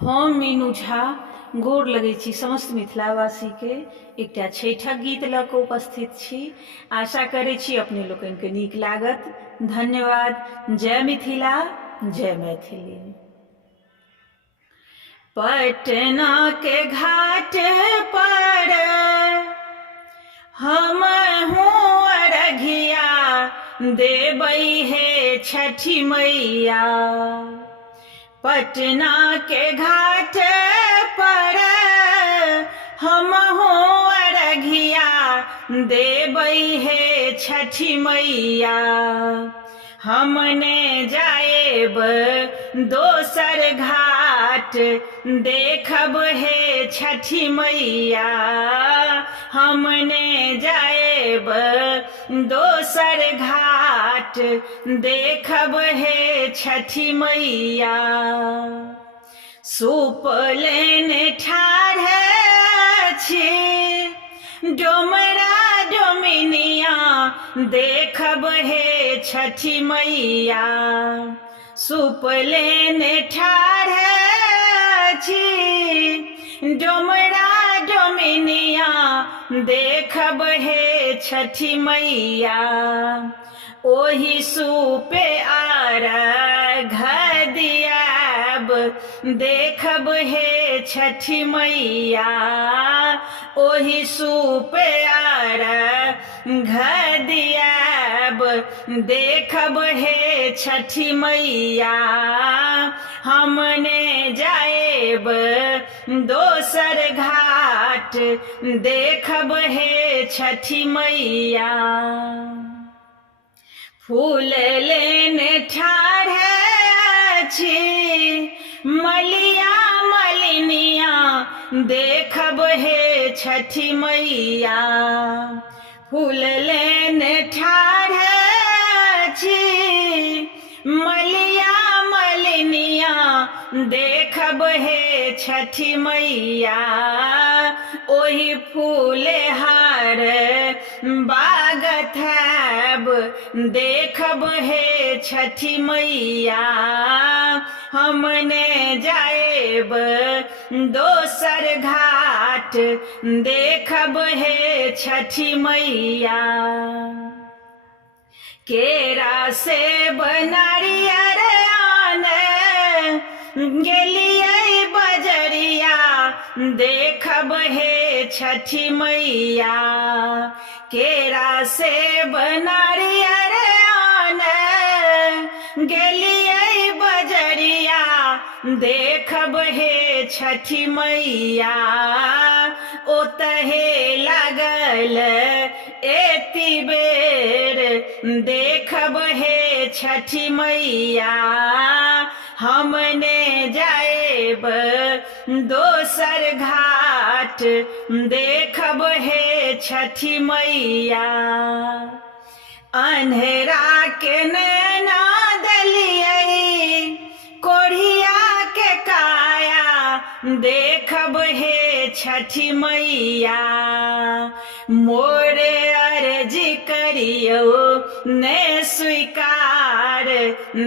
हम मीनू झा गोर लगै छी समस्त मिथिलावासी के एकटा छठिक गीत लऽ कऽ उपस्थित छी। आशा करै छी अपने लोकनि के नीक लागत। धन्यवाद। जय मिथिला, जय मैथिली। पटना के घाट पर हमहूँ अरघिया देबै हे छठी मैया। पटना के घाट पर हमहूँ अरघिया देबै हे छठी मैया। हमने जाएब दोसर घाट देखब हे छठी मैया। हमने जाएब दोसर घाट देखब हे छठी मैया। सूप लेने ठाढ़ छी डोमरा डोमिनिया देखब हे छठी मैया। सूप लेने ठाढ़ छी डोमरा डोमिनिया देखब हे छठी मैया। ओही सूपे अर्घ दियाब देखब हे छठी मैया। ओही सूपे अर्घ दियाब देखब हे छठी मैया। हमने जाएब दोसर घाट देखब हे छठी मैया। फूल लेने ठाढ़ छी मलिया मलिनिया देखब हे छठी मैया। फूल लेने ठाढ़ छी मलिया मलिनिया देखब हे छठी मैया। ओही फूले हार बागत हैब देखब हे छठी मैया। हमने जाएब दोसर घाट देखब हे छठी मैया। केरा सेब नारियर आने गेलियै बजरिया देखब हे छठी मैया। केरा सेब नारियर आने गेलियै बजरिया देखब हे छठी मैया। ओतहे लागल एती बेर देखब हे छठी मैया। हमने जाएब दोसर घाट देखब हे छठी मैया। अन्हेरा के नैना दलियै कोढ़िया के काया देखब हे छठी मैया। मोरे अर्जी करियो ने स्वीकार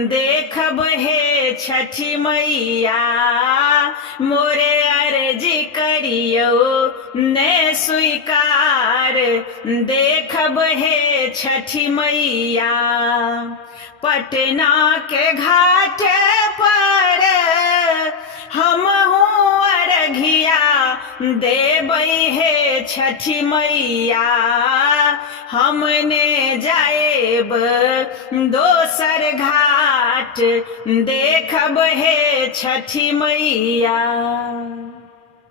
देखब हे छठी मैया। मोरे अर्जी करियो ने स्वीकार देखब हे छठी मैया। पटना के घाट पर हमहूँ अरघिया देबै हे छठी मैया। हमने जाएब दोसर घाट देखब हे छठी मैया।